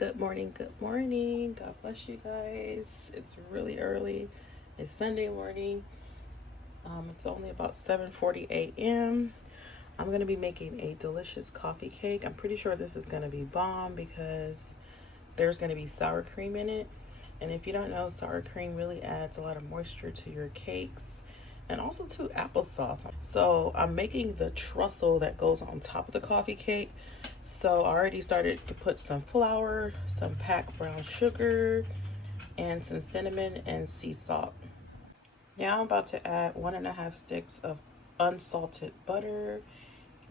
Good morning, good morning. God bless you guys. It's really early. It's Sunday morning. It's only about 7:40 a.m. I'm going to be making a delicious coffee cake. I'm pretty sure this is going to be bomb because there's going to be sour cream in it. And if you don't know, sour cream really adds a lot of moisture to your cakes and also to applesauce. So I'm making the trussel that goes on top of the coffee cake. So I already started to put some flour, some packed brown sugar, and some cinnamon and sea salt. Now I'm about to add 1.5 sticks of unsalted butter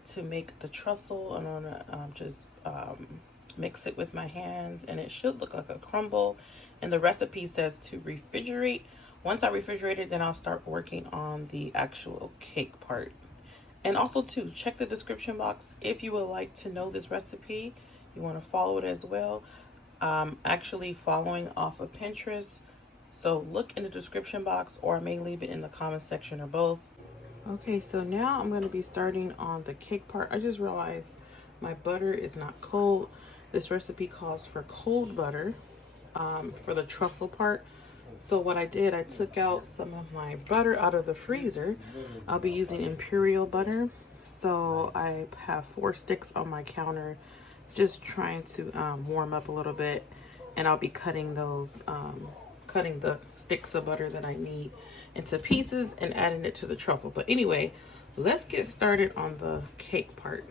to make the trussel. I'm gonna mix it with my hands, and it should look like a crumble. And the recipe says to refrigerate. Once I refrigerate it, then I'll start working on the actual cake part. And also too, check the description box if you would like to know this recipe. You want to follow it as well. Actually following off of Pinterest. So look in the description box, or I may leave it in the comment section, or both. Okay, so now I'm going to be starting on the cake part. I just realized my butter is not cold. This recipe calls for cold butter for the trussel part. So what I did, I took out some of my butter out of the freezer. I'll be using Imperial butter. So I have 4 sticks on my counter, just trying to warm up a little bit. And I'll be cutting those, cutting the sticks of butter that I need into pieces and adding it to the truffle. But anyway, let's get started on the cake part.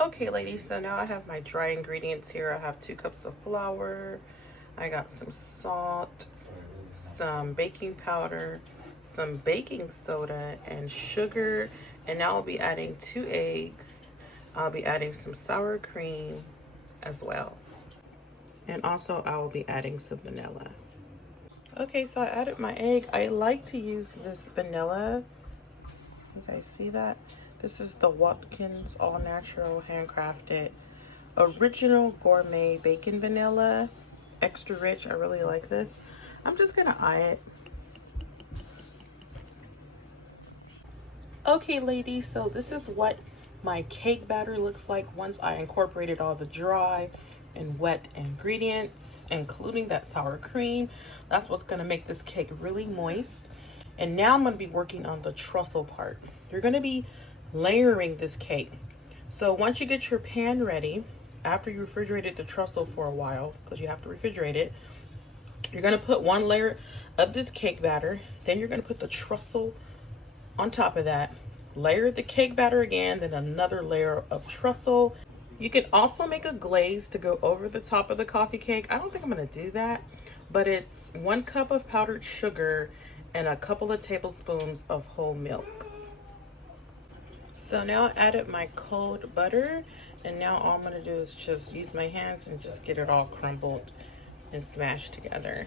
Okay, ladies, so now I have my dry ingredients here. I have 2 cups of flour. I got some salt, some baking powder, some baking soda, and sugar. And now I'll be adding 2 eggs. I'll be adding some sour cream as well. And also I will be adding some vanilla. Okay, so I added my egg. I like to use this vanilla. You guys see that? This is the Watkins All Natural Handcrafted Original Gourmet Bacon Vanilla. Extra rich. I really like this. I'm just gonna eye it. Okay, ladies, so this is what my cake batter looks like once I incorporated all the dry and wet ingredients, including that sour cream. That's what's gonna make this cake really moist. And now I'm gonna be working on the trussel part. You're gonna be layering this cake. So once you get your pan ready, after you refrigerated the trussel for a while, because you have to refrigerate it, you're gonna put 1 layer of this cake batter. Then you're gonna put the trussel on top of that. Layer the cake batter again, then another layer of trussel. You can also make a glaze to go over the top of the coffee cake. I don't think I'm gonna do that, but it's 1 cup of powdered sugar and a couple of tablespoons of whole milk. So now I added my cold butter, and now all I'm gonna do is just use my hands and just get it all crumbled and smashed together.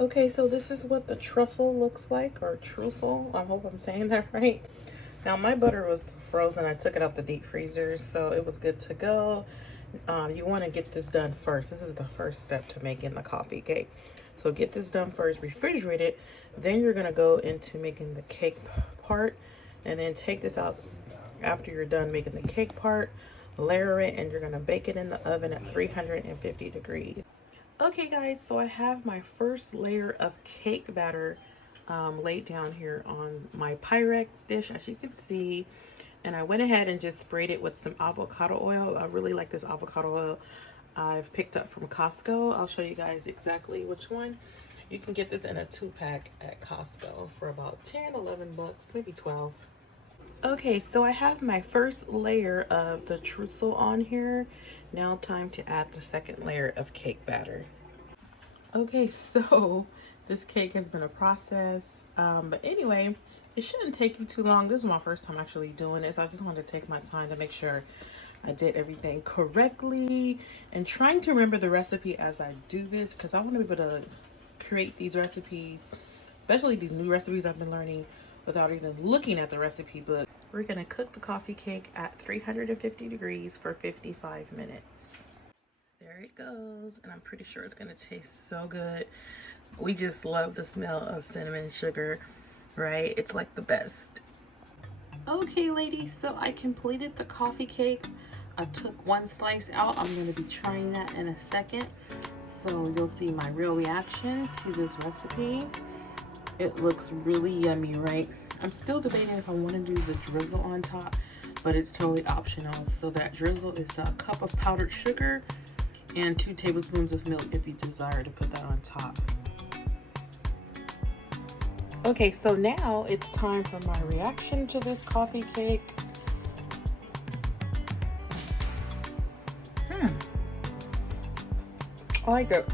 Okay, so this is what the trussel looks like, or trussel. I hope I'm saying that right. Now my butter was frozen. I took it out the deep freezer, so it was good to go. You want to get this done first. This is the first step to making the coffee cake. So get this done first, refrigerate it. Then you're gonna go into making the cake part, and then take this out after you're done making the cake part, layer it, and you're gonna bake it in the oven at 350 degrees. Okay guys, so I have my first layer of cake batter laid down here on my Pyrex dish, as you can see. And I went ahead and just sprayed it with some avocado oil. I really like this avocado oil I've picked up from Costco. I'll show you guys exactly which one. You can get this in a 2-pack at Costco for about 10, 11 bucks, maybe 12. Okay, so I have my first layer of the trussel on here. Now time to add the second layer of cake batter. Okay, so this cake has been a process, but anyway, it shouldn't take you too long. This is my first time actually doing this. I just wanted to take my time to make sure I did everything correctly, and trying to remember the recipe as I do this, because I want to be able to create these recipes, especially these new recipes I've been learning, without even looking at the recipe book. We're gonna cook the coffee cake at 350 degrees for 55 minutes. There it goes, and I'm pretty sure it's gonna taste so good. We just love the smell of cinnamon sugar, right? It's like the best. Okay, ladies, so I completed the coffee cake. I took one slice out. I'm going to be trying that in a second, so you'll see my real reaction to this recipe. It looks really yummy, right? I'm still debating if I want to do the drizzle on top, but it's totally optional. So that drizzle is a cup of powdered sugar and 2 tablespoons of milk if you desire to put that on top. Okay, so now it's time for my reaction to this coffee cake. I like it.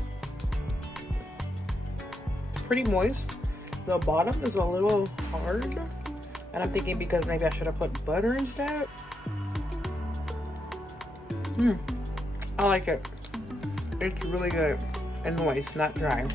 Pretty moist. The bottom is a little hard, and I'm thinking because maybe I should have put butter instead. I like it. It's really good and moist, not dry.